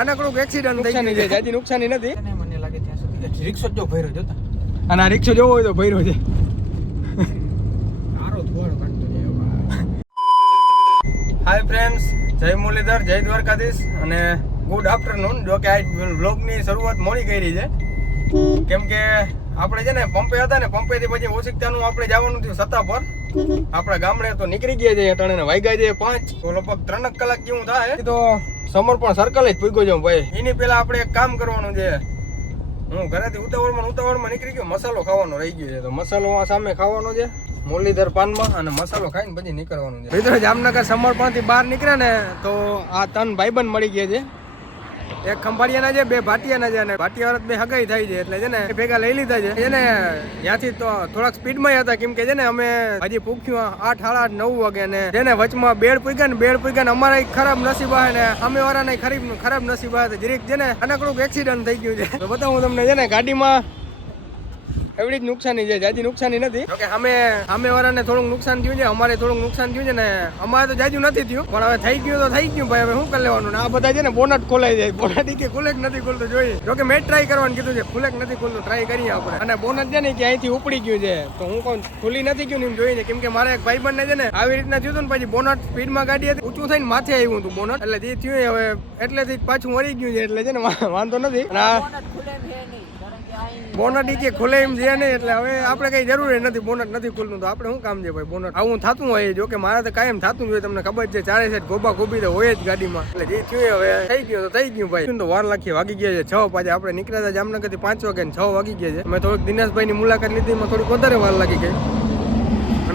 નાનકડું એક્સિડન્ટ થઈ ગયું. છે જાજી નુકસાની નથી. મને લાગે ત્યાં સુધી રિક્ષો જો ભર્યો જોતા. અને આ રિક્ષો જોવો હોય તો ભર્યો છે. સારો થોડો કાઢતો છે હાય ફ્રેન્ડ્સ જય મુરલીધર જય દ્વારકાધીશ. અને ગુડ આફ્ટરનૂન જો કે આ વ્લોગની શરૂઆત મોડી કરી છે. કેમ કે આપણે છે ને પંપે હતા ને પંપેથી પછી ઓસિકતાનું આપણે જવાનું થયું સત્તા પર આપણા ગામડે તો નીકળી ગયા છે, અટાણે વાગ્યા છે પાંચ. તો લગભગ ત્રણ કલાક જેવું થાય. તો સમર્પણ સર્કલ જ પૂગ્યો છે ભાઈ. એની પેલા આપણે એક કામ કરવાનું છે. હું ઘરેથી ઉતાવળમાં ઉતાવળમાં નીકળી ગયો, મસાલો ખાવાનો રહી ગયો છે. તો મસાલો આ સામે ખાવાનો છે, મુરલીધર પાનમાં અને મસાલો ખાઈને પછી નીકળવાનું છે. મિત્રો, જામનગર સમર્પણથી બહાર નીકળે ને, તો આ ત્રણ ભાઈબંધ મળી ગયા છે. એક ખંભાળિયાના છે, બે ભાટિયાના છે અને ભાટિયા બે હગાઈ થાય છે એટલે છે ને ભેગા લઈ લીધા છે. એને ત્યાંથી તો થોડાક સ્પીડમાં હતા, કેમ કે છે ને અમે હજી પૂક્યું આઠ, સાડા આઠ, નવ વાગે ને જેને વચમાં બેડ પૂગ્યા ને બેડ પૂગ્યા ને અમારા ખરાબ નસીબ આવે ને અમે વાળાને ખરીબ, ખરાબ નસીબ આવે જરીક છે ને નાનકડું એક્સિડન્ટ થઈ ગયું છે. બતાવું તમને છે ને ગાડીમાં એવડી જ નુકસાની છે, જાજી નુકસાની નથી. કે અમે અમે વાળાને થોડુંક નુકસાન થયું છે, અમારે થોડુંક નુકસાન થયું છે ને, અમારે તો જાજુ નથી થયું. પણ હવે થઈ ગયું તો થઈ ગયું, ભાઈ, હવે શું કરી લેવાનું? આ બધા છે ને, બોનટ ખોલાઈ જાય. બોનટ કે ખુલે કે નથી ખુલતું જોઈએ જોકે મેં ટ્રાય કરવાનું કીધું છે ખુલે નથી ખુલતું ટ્રાય કરીએ આપણે. અને બોનટ છે ને કે અહીંથી ઉપડી ગયું છે. તો હું કહું, ખુલી નથી ગયું એમ જોઈએ કેમ કે મારે એક ભાઈ બંને છે ને, આવી રીતના થયું ને, પછી બોનટ સ્પીડમાં ગાડી હતી, ઊંચું થઈને માથે આવ્યું હતું બોનટ. એટલે જે થયું હવે એટલેથી જ પાછું મરી ગયું છે, એટલે છે ને વાંધો નથી. બોનટ કે ખુલે એમ છે નહીં, એટલે હવે આપણે કઈ જરૂર નથી બોનટ નથી ખુલ્લું તો આપણે શું કામ છે ભાઈ બોનટ? આવું થતું હોય જો કે મારે તો કાયમ થતું જ હોય, તમને ખબર છે, ચારે સાઈડ ગોબા ગોબી તો હોય જ ગાડીમાં. એટલે જે થયું હવે થઈ ગયું, તો થઈ ગયું ભાઈ. તો વાર લાખી વાગી ગયા છે, છ પાછા આપણે નીકળ્યા હતા જામનગરથી પાંચ વાગે છ વાગી ગયા છે. મેં થોડીક દિનેશભાઈ ની મુલાકાત લીધી, એમાં થોડીક વધારે વાર લાગી ગઈ.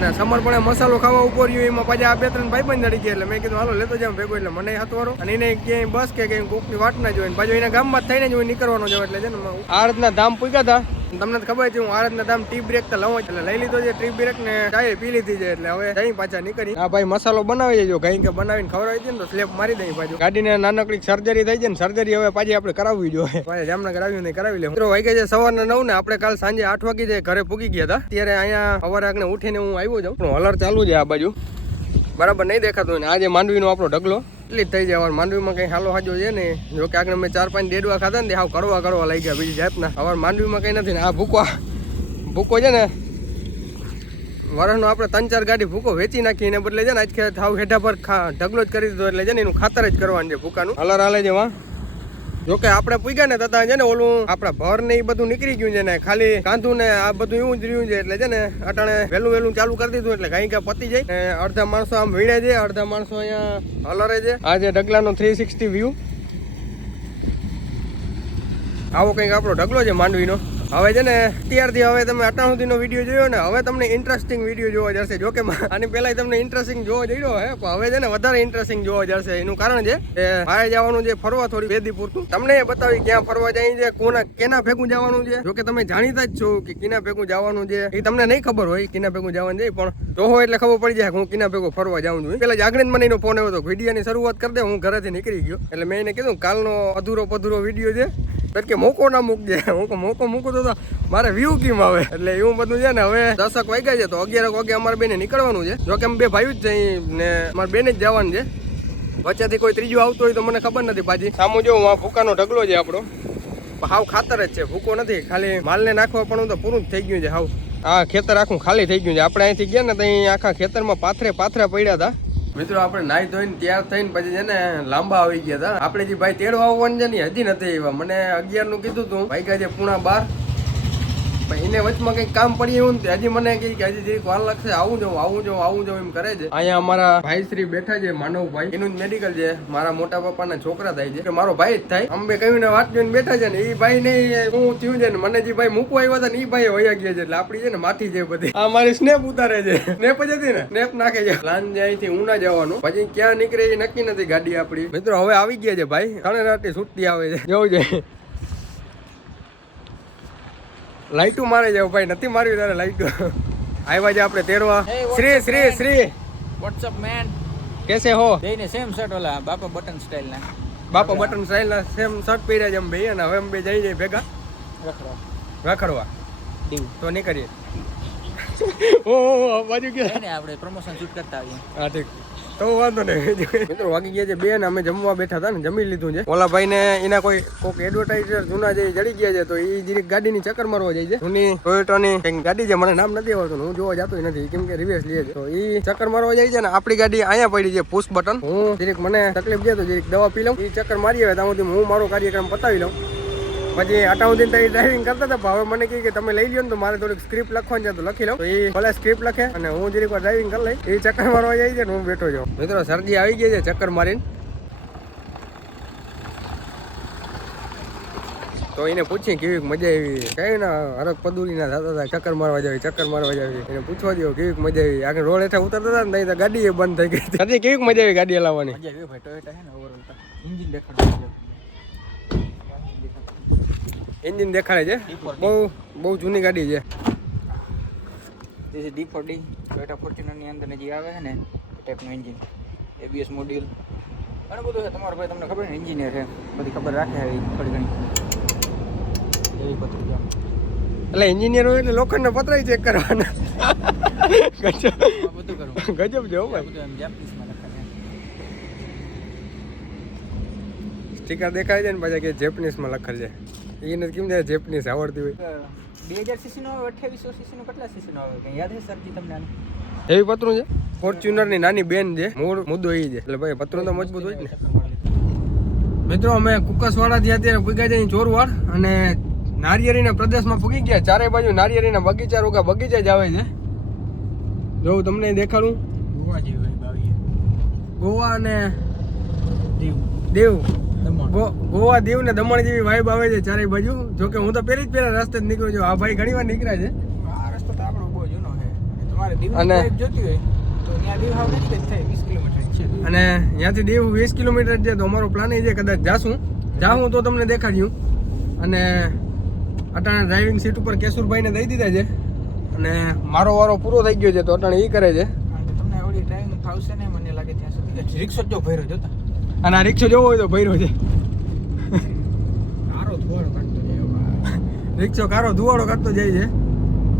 અને સમર્પણે મસાલો ખાવા ઉપર એમાં પાછા બે ત્રણ ભાઈ બંધ ગયા એટલે મેં કીધું, હાલો, લેતો જામ ભેગો. એટલે મને હાથ વાળો અને એને ક્યાંય બસ કે ક્યાંય કોકની વાટ ના જોઈને પાછો એના ગામમાં થઈને જ હોય નીકળવાનો છે એટલે છે ને આ રીતના ધામ પૂગ્યા હતા તમને ખબર છે, હું આરતના રીતના ધામ ટી બ્રેક તો લઉં. એટલે લઈ લીધો છે ટી બ્રેક ને ચાય પી લીધી છે, એટલે હવે જઈ પાછા નીકળી આ ભાઈ, મસાલો બનાવી દેજો કઈ કે બનાવીને ખવડાવી દે ને તો સ્લેપ મારી દઈ પાછું. ગાડીને નાનકડી સર્જરી થઈ છે ને સર્જરી હવે પાછી આપણે કરાવવી જોઈએ. પાછી જામનગર આવ્યું ને કરાવી લે મિત્રો, વાગ્યા છે સવારના નવ ને, આપણે કાલ સાંજે આઠ વાગી જે ઘરે પૂગી ગયા હતા. ત્યારે અહીંયા સવારે આગળ ઉઠીને હું આવ્યો છું પણ હલર ચાલુ છે આ બાજુ. બરાબર નહીં દેખાતું ને, આજે માંડવીનો આપણો ઢગલો. એટલી થઈ જાય. માંડવીમાં કઈ હાલો હાજો છે ને જો કે આગળ મેં ચાર પાંચ ડેડવા ખાધા ને હાવ કડવા કરવા લઈ ગયા બીજી જાતના. હવે માંડવીમાં કઈ નથી ને આ ભૂકો ભૂકો છે ને, વરસનો આપણે ત્રણ ચાર ગાડી ભૂકો વેચી નાખી એને બદલે છે ને, આજ થાવ હેઠા પર ઢગલો જ કરી દીધો એટલે છે ને એનું ખાતર જ કરવાનું છે ભૂકાનું. હલર હાલે છે વા જો કે આપણે પૂગ્યા ને તથા છે ને ઓલું આપણા ભર ને એ બધું નીકળી ગયું છે ને ખાલી કાંધું ને આ બધું એવું જ રહ્યું છે એટલે છે ને અટાણે વહેલું વહેલું ચાલુ કરી દીધું એટલે કઈ કાંઈ પતી જાય અડધા માણસો આમ વીણે છે, અડધા માણસો અહીંયા હલરે છે. આ છે ઢગલાનો થ્રી સિક્સટી વ્યૂ આવો કંઈક આપણો ઢગલો છે માંડવીનો. હવે છે ને, અત્યારથી હવે તમે અટાણ સુધીનો વીડિયો જોયો ને, હવે તમને ઇન્ટરેસ્ટિંગ વીડિયો જોવા જશે. જોકે આની પહેલા તમને ઇન્ટરેસ્ટિંગ જોવા જઈ રહ્યો હે? પણ હવે છે ને, વધારે ઇન્ટરેસ્ટિંગ જોવા જશે. એનું કારણ છે કે બહાર જવાનું છે ફરવા થોડી વેદી પૂરતું તમને બતાવી ક્યાં ફરવા જાય છે, કોના કેના ભેગું જવાનું છે? જોકે તમે જાણીતા જ છો કે કિના ભેગું જવાનું છે. એ તમને નહીં ખબર હોય કિના ભેગું જવાનું છે, પણ જોહો એટલે ખબર પડી જાય હું કિના ભેગું ફરવા જાઉં છું. પેલા જાગરણ મને એનો ફોન આવ્યો હતો વિડીયોની શરૂઆત કરી દે, હું ઘરેથી નીકળી ગયો. એટલે મેં એને કીધું, કાલનો અધૂરો પધૂરો વીડિયો છે. કે મોકો ના મૂકજે. હું કહું, મોકો મૂકું તો મારે વ્યૂ કેમ આવે? એટલે એવું બધું છે ને હવે દશક વાગ્યા છે, તો અગિયાર વાગે અમારે બેને નીકળવાનું છે. જો કે બે ભાઈ જ છે ને અમારે બેને જ જવાનું છે. વચ્ચેથી કોઈ ત્રીજું આવતું હોય તો મને ખબર નથી પાછી. સામું જો આ ભૂકાનો ઢગલો છે આપણો. પણ હાવ ખાતર જ છે, ભૂકો નથી. ખાલી માલને નાખવા પણ તો પૂરું જ થઈ ગયું છે, હાવ. આ ખેતર આખું ખાલી થઈ ગયું છે. આપણે અહીંથી ગયા ને તો અહીં આખા ખેતરમાં પાથરે પાથરા પડ્યા હતા. મિત્રો, આપણે નાઈ ધોઈને તૈયાર થઈને પછી છે ને લાંબા આવી ગયા હતા. આપણે જે ભાઈ તેડવા આવવાનું છે ને હજી નથી આવ્યા. મને અગિયારનું કીધું તું. ભાઈ ગયા છે, પૂણા બાર. એને વચમાં કંઈક કામ પડી એવું ને હજી મને કહે કે હજી જરીક વાર લાગશે આવું જાઉં આવું જાઉં આવું જાઉં એમ કરે છે. અહીંયા અમારા ભાઈ શ્રી બેઠા છે, માનવભાઈ. એનું જ મેડિકલ છે. મારા મોટા પપ્પાના છોકરા થાય છે. મારો ભાઈ જ થાય. અમે કહ્યું ને વાત જોઈને બેઠા છે ને એ ભાઈ ને શું થયું છે ને, મને જે ભાઈ મૂકવા આવ્યા હતા ને એ ભાઈ વયા ગયા છે. એટલે આપડી છે ને માથી છે બધી. આ મારી સ્નેપ ઉતારે છે. સ્નેપ જ હતી ને. સ્નેપ નાખે છે. પ્લાન જાય અહીંથી ઉના જવાનું. પછી ક્યાં નીકળે એ નક્કી નથી ગાડી આપડી. મિત્રો, હવે આવી ગયા છે ભાઈ. ત્રણે રાતે છૂટતી આવે છે. જવું છે. લાઈટું મારે જાવ ભાઈ નથી મારવી તારે લાઈટું. આવ્યા છે આપણે તેરવા. Shri Shri Shri. What's up man કેસે હો? જઈને સેમ શર્ટ ઓલા બાપા બટન સ્ટાઈલ ના. બાપા બટન સ્ટાઈલ ના સેમ શર્ટ પહેર્યા છે એમ ભાઈ અને હવે અમે બે જઈ જઈએ ભેગા. રખડવા. રખડવા. તો નહીં કરીએ ઓ, બાજુ ગયા. આપણે પ્રમોશન શૂટ કરતા આવીએ. હા ઠીક. તો વાંધો નહીં. મિત્રો વાગી ગયા છે બેન અમે જમવા બેઠા હતા ને જમી લીધું છે. ઓલા ભાઈ ને એના કોઈ કોઈક એડવર્ટાઇઝર જૂના જે જડી ગયા છે તો એ જીરીક ગાડીની ચક્કર મારવા જાય છે. જૂની ટોયોટાની કંઈક ગાડી છે મને નામ નથી આવડતું હું જોવા જતો નથી કેમ કે રિવેસ લે છે. તો એ ચક્કર મારવા જાય છે ને આપણી ગાડી અહીંયા પડી છે પુશ બટન હું જીરીક મને તકલીફ દે તો જીરીક દવા પી લઉં. એ ચક્કર મારી આવે ત્યાં હું મારો કાર્યક્રમ પતાવી લઉં. પછી અટાઉદ્દીન તારી ડ્રાઇવિંગ કરતા હતા, ભાવે મને કહી કે તમે લઈ લ્યો ને તો મારે થોડીક સ્ક્રિપ્ટ લખવાની છે, તો લખી લઉં. તો એ ભલે સ્ક્રિપ્ટ લખે અને હું જરીક ડ્રાઇવિંગ કરી લઈ એ ચક્કર મારવા જાય છે ને હું બેઠો છું. મિત્રો, શરદી આવી ગઈ છે, ચક્કર મારીને. તો એને પૂછીએ કેવી મજા આવી. કઈ ના હરક પદુરી ના થતા હતા, ચક્કર મારવા જાવી, ચક્કર મારવા જાવી. એને પૂછવા દો કેવી મજા આવી. આગળ રોડ હેઠા ઉતરતા હતા નહીં તો ગાડી બંધ થઈ ગઈ કેવી મજા આવી ગાડી હલાવવાની? મજા આવી ટોયોટા હે ને ઓવરઓલ ઇન્જિન દેખાડો. એન્જિન દેખાડે છે. બહુ બહુ જૂની ગાડી છે. ડી is D4D ટોયોટા ફોર્ચ્યુનરની અંદર જે આવે છે ને એ ટાઈપનું એન્જિન એબીએસ મોડ્યુલ ઘણું બધું છે. તમારો ભાઈ તમને ખબર ને એન્જિનિયર છે. બધી ખબર રાખે એ થોડી ઘણી. એવી પતરી એટલે એન્જિનિયર હોય એટલે લોખંડને પતરાય ચેક કરવાના. ગજબ બધું કરવું. ગજબ. છે ભાઈ બધું એમ જાપનીઝમાં લખાય સ્ટીકર દેખાય છે ને પાછા કે જેપનીઝમાં લખેલ છે. એને કેમ જાય જેપનીઝ આવડતી હોય? બે હજાર સીસીનો આવે અઠ્યાવીસો સીસીનો કેટલા સીસીનો આવે? કંઈ યાદ છે સરજી તમને આનું? એવી પતરું છે? ફોર્ચ્યુનરની નાની બેન છે મૂળ મુદ્દો એ છે. એટલે ભાઈ પતરું તો મજબૂત હોય ને. મિત્રો અમે કુકસવાડા થી અત્યારે પૂગ્યા છે ચોરવાડ અને નારિયેરીના પ્રદેશમાં પૂગી ગયા. ચારે બાજુ નારિયેરીના બગીચા રોગા બગીચા જ આવે છે. જો તમને દેખાડું. ગોવા જેવી ગોવા અને દેવ. દેવ. ગોવા દીવ ને દમણ જેવી વાઇબ આવે છે ચારે બાજુ. જો કે હું તો પહેલી જ પહેલા રસ્તે જ નીકળ્યો છું. આ ભાઈ ઘણી વાર નીકળ્યા છે. આ રસ્તો તો આપણો બહુ જૂનો છે. અને તમારે દીવ જોતી હોય તો ત્યાં દીવ હાવ નજીક જ થાય વીસ કિલોમીટર છે. અને ત્યાંથી દીવ વીસ કિલોમીટર છે તો અમારો પ્લાન એ છે કદાચ જાશું. જાઉં તો તમને દેખાડ્યું. અને અટાણે ડ્રાઇવિંગ સીટ ઉપર કેશુરભાઈને દઈ દીધા છે. અને મારો વારો પૂરો થઈ ગયો છે તો અટાણે એ કરે છે. તમને આવડી ડ્રાઇવિંગ ફાવશે ને મને લાગે ત્યાં સુધી. રિક્ષો જો ભર્યો જોતા. અને આ રિક્ષો જોવો હોય તો ભર્યો છે સારો ધોળો કાઢતો જાય રિક્ષો કારો ધુવાડો કરતો જાય છે.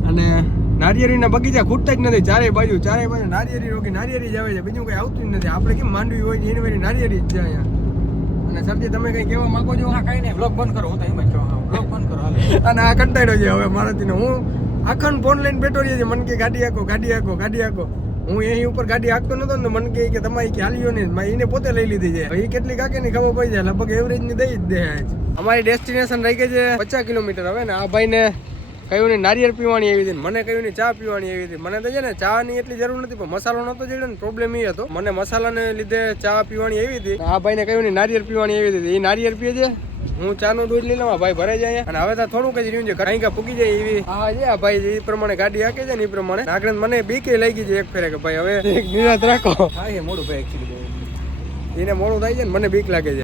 અને નારિયેરીના બગીચા ખૂટતા જ નથી. ચારે બાજુ ચારે બાજુ નારિયેરી રોકી નારિયેરી જ આવે છે. બીજું કંઈ આવતું જ નથી. આપણે કેમ માંડવી હોય એની વાળી નારિયેરી જ છે અહીંયા. અને સરજી તમે કંઈ કહેવા માંગો છો? હા કઈ નહીં. બ્લોક બંધ કરો. હું તો એમ જ કહું. બ્લોક બંધ કરો. અને આ કંટાળ્યો છે હવે મારાથી હું આખણ ફોન લઈને બેઠો રહીએ છે. મન કે ગાડી આખો ગાડી આખો ગાડી આખો. હું અહીં ઉપર ગાડી હાંકતો નતો ને મને કહે કે તમારી કે હાલ્યો ને મેં એને પોતે લઈ લીધી છે. એ કેટલી કાકે ની ખબર પડી જાય. લગભગ એવરેજની દઈ જ દે અમારી ડેસ્ટિનેશન રહી ગઈ છે પચાસ કિલોમીટર. હવે ને આ ભાઈને કહ્યું ને નારિયેળ પીવાની આવી હતી મને કહ્યું ને ચા પીવાની આવી હતી. મને તો છે ને ચા ની એટલી જરૂર નથી પણ મસાલો નતો જડ્યો ને પ્રોબ્લેમ એ હતો. મને મસાલાને લીધે ચા પીવાની આવી હતી. આ ભાઈને કહ્યું ને નારિયેળ પીવાની આવી હતી. એ નારિયેળ પીએ છે? હું ચા નું દૂધ લઈ લઉં ભાઈ ભરાઈ જાય અને હવે તો થોડુંક જ રહ્યું છે કઈ કા ફૂકી જાય એવી. હા છે આ ભાઈ એ પ્રમાણે ગાડી હાકે છે ને એ પ્રમાણે. આગળ મને બીકે લઈ ગઈ છે એક ફેરે કે ભાઈ હવે એક નિરાત રાખો. હા એ મોડું ભાઈ એકચ્યુઅલી એને મોડું થાય છે ને મને બીક લાગે છે.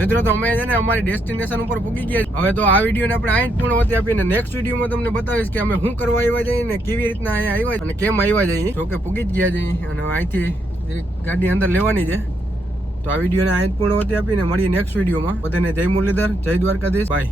મિત્રો, તો અમે છે ને અમારી ડેસ્ટિનેશન ઉપર પૂગી ગયા. હવે તો આ વિડીયોને આપણે અહીં જ પૂર્ણવતી આપીને નેક્સ્ટ વિડીયોમાં તમને બતાવીશ કે અમે શું કરવા આવ્યા જઈએ ને કેવી રીતના અહીંયા આવ્યા અને કેમ આવ્યા જઈએ જોકે પૂગી જ ગયા જઈએ અને અહીંથી ગાડી અંદર લેવાની છે. તો આ વિડીયોને અહીં જ પૂર્ણવતી આપીને મળીએ નેક્સ્ટ વિડીયોમાં. બધાને જય મુરલીધર, જય દ્વારકાધીશ. બાય